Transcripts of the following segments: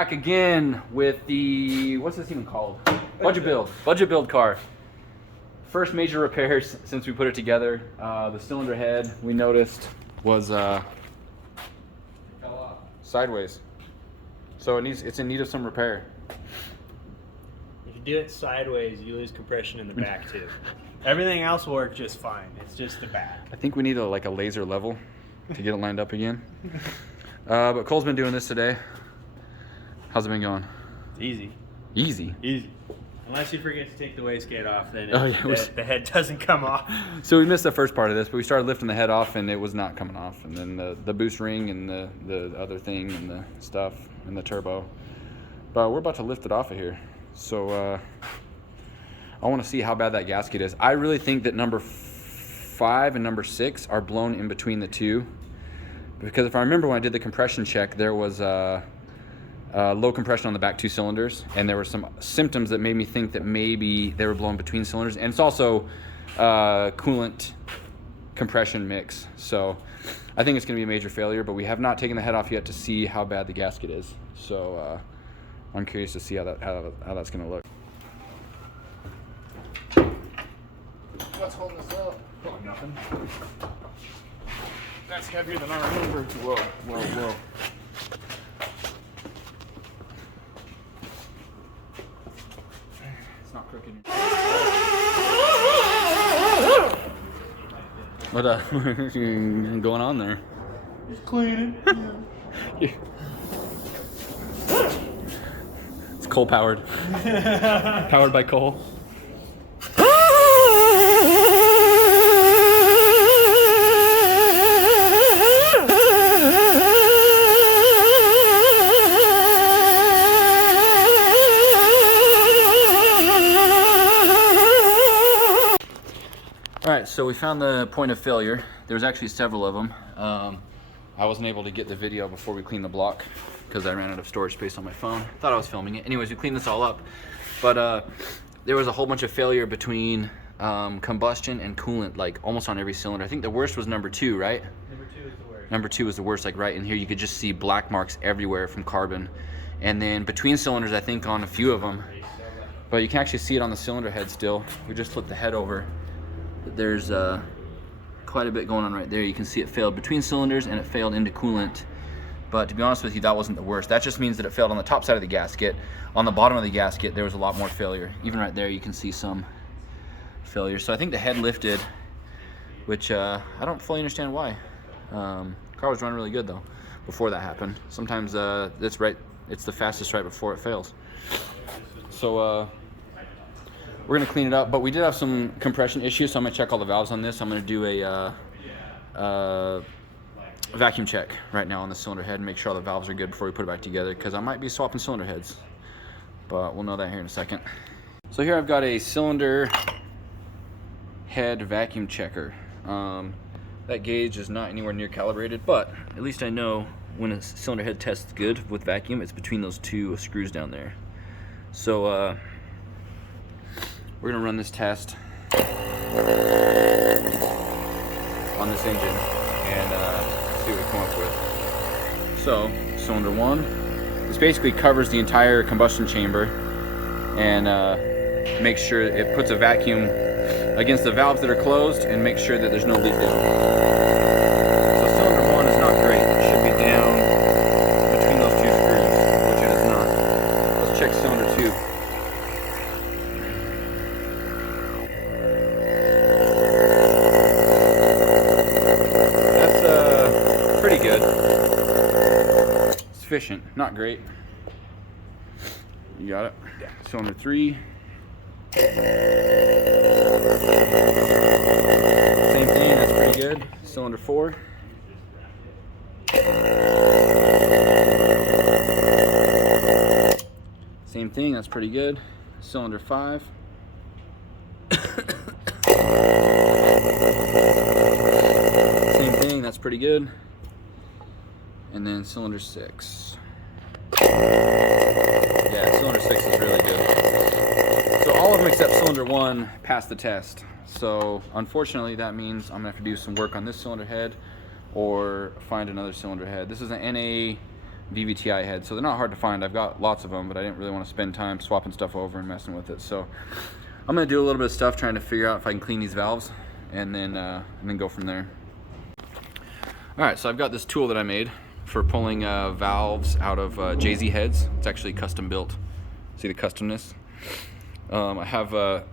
back again with the, what's this even called? Budget build car. First major repairs since we put it together. The cylinder head we noticed was it fell off sideways, so it's in need of some repair. If you do it sideways, you lose compression in the back too. Everything else will work just fine. It's just the back. I think we need like a laser level to get it lined up again. But Cole's been doing this today. How's it been going? Easy. Easy? Easy. Unless you forget to take the wastegate off, then the head doesn't come off. So we missed the first part of this, but we started lifting the head off and it was not coming off. And then the boost ring and the other thing and the stuff and the turbo. But we're about to lift it off of here. So I want to see how bad that gasket is. I really think that number 5 and number 6 are blown in between the two. Because if I remember when I did the compression check, there was low compression on the back 2 cylinders, and there were some symptoms that made me think that maybe they were blown between cylinders. And it's also coolant compression mix. So I think it's going to be a major failure, but we have not taken the head off yet to see how bad the gasket is. So I'm curious to see how that's going to look. What's holding us up? Probably nothing. That's heavier than I remember. Whoa. It's not crooked. What going on there? Just cleaning. Yeah. It's coal powered. Powered by coal. Alright, so we found the point of failure. There was actually several of them. I wasn't able to get the video before we cleaned the block because I ran out of storage space on my phone. Thought I was filming it. Anyways, we cleaned this all up. But there was a whole bunch of failure between combustion and coolant, like almost on every cylinder. I think the worst was number 2, right? Number 2 is the worst. Number 2 was the worst, like right in here. You could just see black marks everywhere from carbon. And then between cylinders, I think on a few of them. But you can actually see it on the cylinder head still. We just flipped the head over. There's quite a bit going on right there. You can see it failed between cylinders and it failed into coolant. But to be honest with you, that wasn't the worst. That just means that it failed on the top side of the gasket. On the bottom of the gasket, there was a lot more failure. Even right there, you can see some failure. So I think the head lifted, which I don't fully understand why. Car was running really good though before that happened. Sometimes it's the fastest right before it fails. So we're gonna clean it up, but we did have some compression issues, so I'm gonna check all the valves on this. I'm gonna do a vacuum check right now on the cylinder head and make sure all the valves are good before we put it back together, because I might be swapping cylinder heads, but we'll know that here in a second. So here I've got a cylinder head vacuum checker. That gauge is not anywhere near calibrated, but at least I know when a cylinder head tests good with vacuum, it's between those 2 screws down there. So we're gonna run this test on this engine and see what we come up with. So, cylinder 1, this basically covers the entire combustion chamber and makes sure it puts a vacuum against the valves that are closed and makes sure that there's no leakage. So cylinder 1 is not great. It should be down between those 2 screws, which it is not. Let's check cylinder 2. Sufficient, not great. You got it? Yeah. Cylinder 3. Same thing, that's pretty good. Cylinder 4. Same thing, that's pretty good. Cylinder 5. Same thing, that's pretty good. And then cylinder 6. Yeah, cylinder 6 is really good. So all of them except cylinder 1 passed the test. So unfortunately that means I'm gonna have to do some work on this cylinder head or find another cylinder head. This is an NA VVTi heads, so they're not hard to find. I've got lots of them, but I didn't really want to spend time swapping stuff over and messing with it. So I'm gonna do a little bit of stuff trying to figure out if I can clean these valves, and then go from there. All right, so I've got this tool that I made for pulling valves out of JZ heads. It's actually custom built. See the customness? I have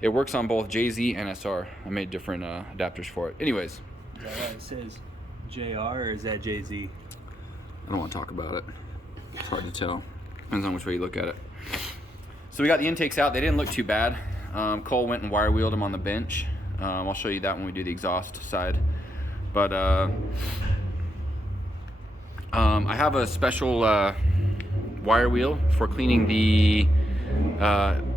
it works on both JZ and SR. I made different adapters for it. Anyways. Is that why it says JR or is that JZ? I don't want to talk about it. It's hard to tell. Depends on which way you look at it. So we got the intakes out. They didn't look too bad. Cole went and wire wheeled them on the bench. I'll show you that when we do the exhaust side. But I have a special wire wheel for cleaning the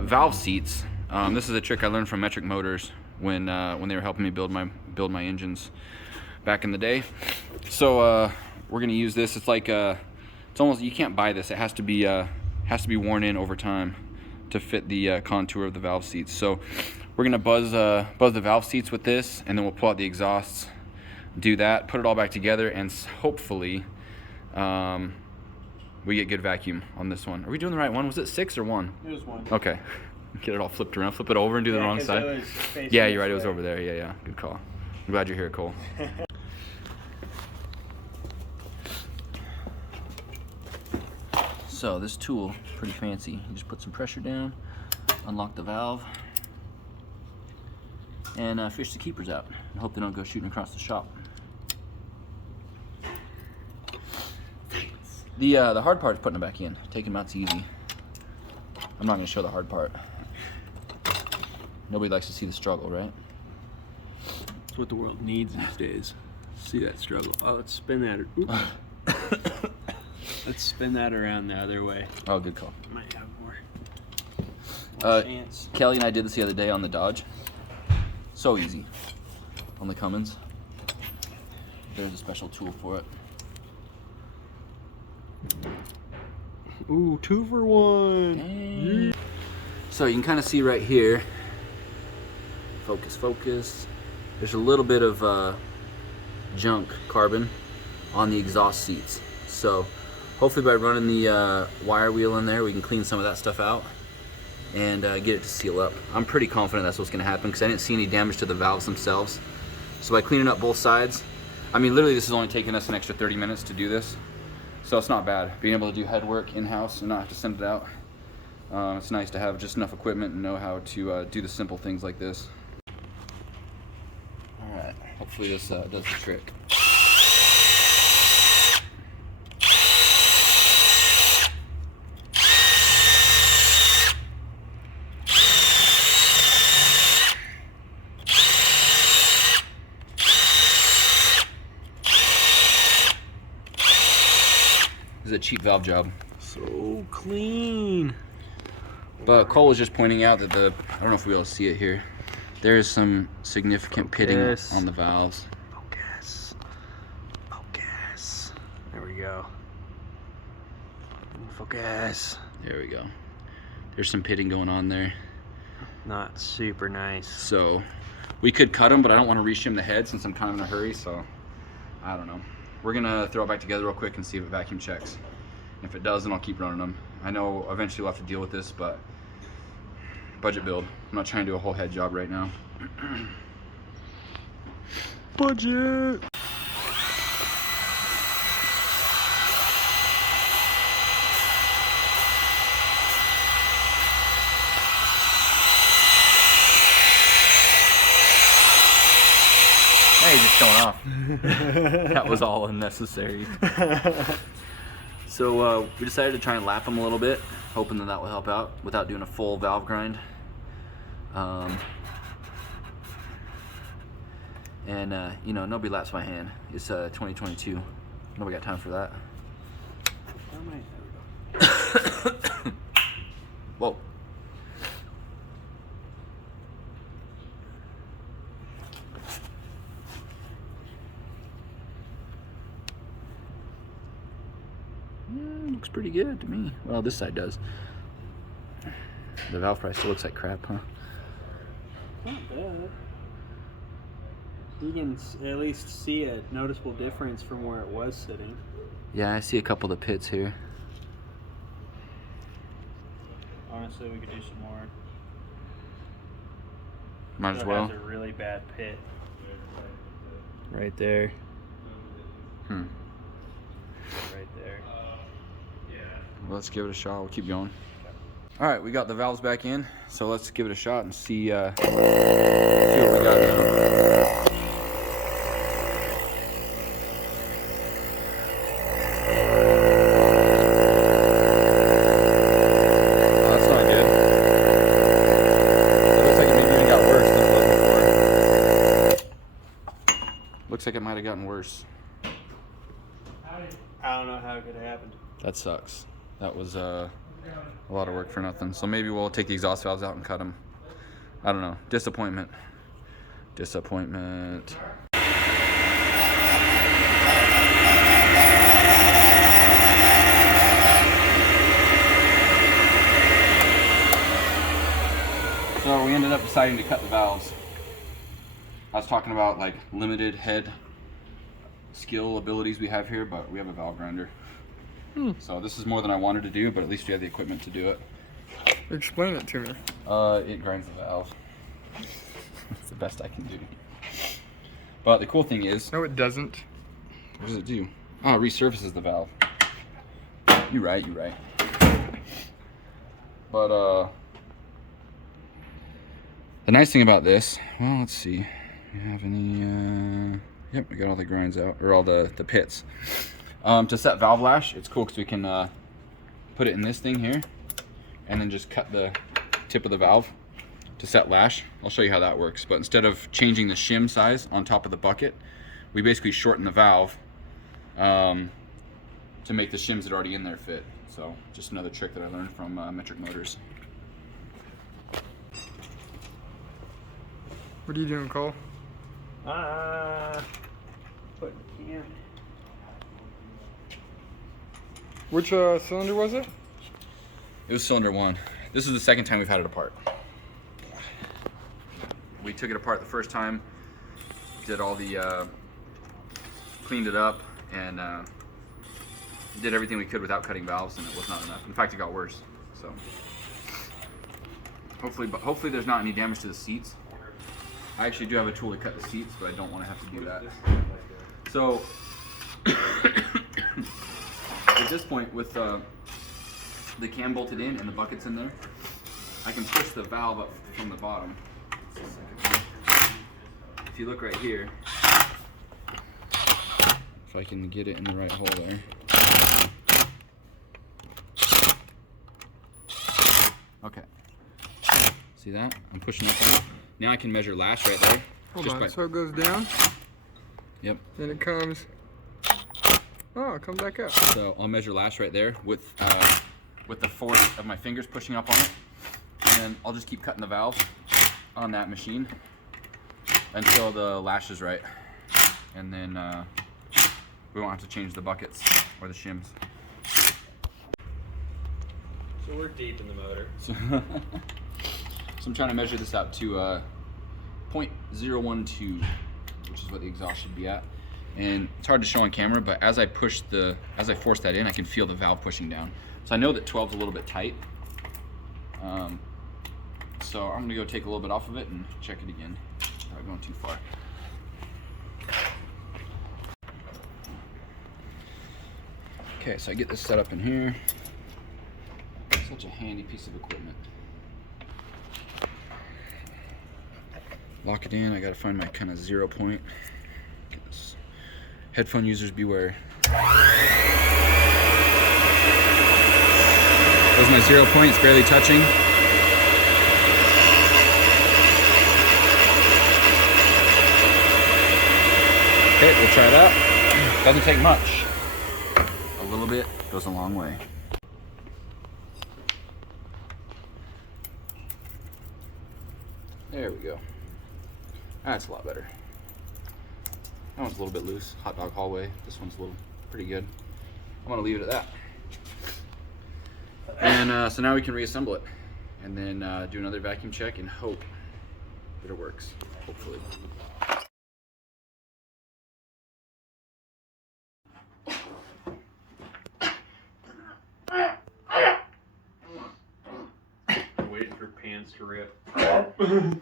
valve seats. This is a trick I learned from Metric Motors when they were helping me build my engines back in the day. So we're gonna use this. It's like it's almost, you can't buy this. It has to be worn in over time to fit the contour of the valve seats. So we're gonna buzz the valve seats with this, and then we'll pull out the exhausts, do that, put it all back together, and hopefully we get good vacuum on this one. Are we doing the right one? Was it 6 or 1? It was 1. Okay. Get it all flipped around, flip it over and do the wrong side. Yeah, you're right, it was over there. Yeah, good call. I'm glad you're here, Cole. So this tool, pretty fancy. You just put some pressure down, unlock the valve, and fish the keepers out. And hope they don't go shooting across the shop. The hard part is putting it back in. Taking them out's easy. I'm not gonna show the hard part. Nobody likes to see the struggle, right? That's what the world needs these days. See that struggle. Oh, let's spin that. Let's spin that around the other way. Oh, good call. Might have more chance. Kelly and I did this the other day on the Dodge. So easy. On the Cummins. There's a special tool for it. Ooh, 2 for 1. Dang. So you can kind of see right here. Focus. There's a little bit of junk carbon on the exhaust seats. So hopefully by running the wire wheel in there, we can clean some of that stuff out and get it to seal up. I'm pretty confident that's what's going to happen because I didn't see any damage to the valves themselves. So by cleaning up both sides, I mean literally this is only taking us an extra 30 minutes to do this. So it's not bad. Being able to do head work in-house and not have to send it out. It's nice to have just enough equipment and know how to do the simple things like this. Alright, hopefully this does the trick. This is a cheap valve job. So clean. But Cole was just pointing out that I don't know if we'll be able to see it here. There is some significant pitting on the valves. Focus. There we go. Focus. There we go. There's some pitting going on there. Not super nice. So we could cut them, but I don't want to reshim the head since I'm kind of in a hurry, so I don't know. We're gonna throw it back together real quick and see if it vacuum checks. If it does, then I'll keep running them. I know eventually we'll have to deal with this, but budget build. I'm not trying to do a whole head job right now. Budget! Hey, just showing off. That was all unnecessary. So we decided to try and lap them a little bit, hoping that will help out without doing a full valve grind. You know, nobody laps by hand. It's 2022. Nobody got time for that. Whoa. Looks pretty good to me. Well, this side does. The valve price still looks like crap, huh? Not bad. You can at least see a noticeable difference from where it was sitting. Yeah, I see a couple of the pits here. Honestly, we could do some more. Might as well. Has a really bad pit. Right there. Hmm. Right there. Well, let's give it a shot. We'll keep going. All right, we got the valves back in, so let's give it a shot and see what we got now. Looks like it might have gotten worse. I don't know how it could have happened. That sucks. That was a lot of work for nothing. So maybe we'll take the exhaust valves out and cut them. I don't know. Disappointment. Disappointment. So we ended up deciding to cut the valves. I was talking about like limited head skill abilities we have here, but we have a valve grinder. So this is more than I wanted to do, but at least we have the equipment to do it. Explain it to me. It grinds the valve. It's the best I can do. But the cool thing is, No, it doesn't. what does it do? Oh, it resurfaces the valve. You're right, you're right. But the nice thing about this, well, let's see. Do you have any, yep, we got all the grinds out, or all the pits. To set valve lash, it's cool because we can put it in this thing here and then just cut the tip of the valve to set lash. I'll show you how that works. But instead of changing the shim size on top of the bucket, we basically shorten the valve to make the shims that are already in there fit. So just another trick that I learned from Metric Motors. What are you doing, Cole? Put can. Which cylinder was it? It was cylinder 1. This is the second time we've had it apart. We took it apart the first time, did all the, cleaned it up, and did everything we could without cutting valves, and it was not enough. In fact, it got worse. So hopefully there's not any damage to the seats. I actually do have a tool to cut the seats, but I don't want to have to do that. So at this point, with the cam bolted in and the buckets in there, I can push the valve up from the bottom. If you look right here, if I can get it in the right hole there. Okay. See that? I'm pushing up on it. Now I can measure lash right there. Hold on, so it goes down? Yep. Then it comes... Oh, it comes back up. So I'll measure lash right there with the force of my fingers pushing up on it. And then I'll just keep cutting the valve on that machine until the lash is right. And then we won't have to change the buckets or the shims. So we're deep in the motor. So I'm trying to measure this out to 0.012, which is what the exhaust should be at. And it's hard to show on camera, but as I force that in, I can feel the valve pushing down. So I know that 12 is a little bit tight. So I'm gonna go take a little bit off of it and check it again. Without going too far. Okay, so I get this set up in here. Such a handy piece of equipment. Lock it in. I gotta find my kind of 0 point. Goodness. Headphone users beware. There's my 0 point. It's barely touching. Okay, we'll try it out. Doesn't take much. A little bit goes a long way. There we go. That's a lot better. That one's a little bit loose. Hot dog hallway. This one's a little pretty good. I'm gonna leave it at that. And so now we can reassemble it, and then do another vacuum check and hope that it works. Hopefully. chance to rip.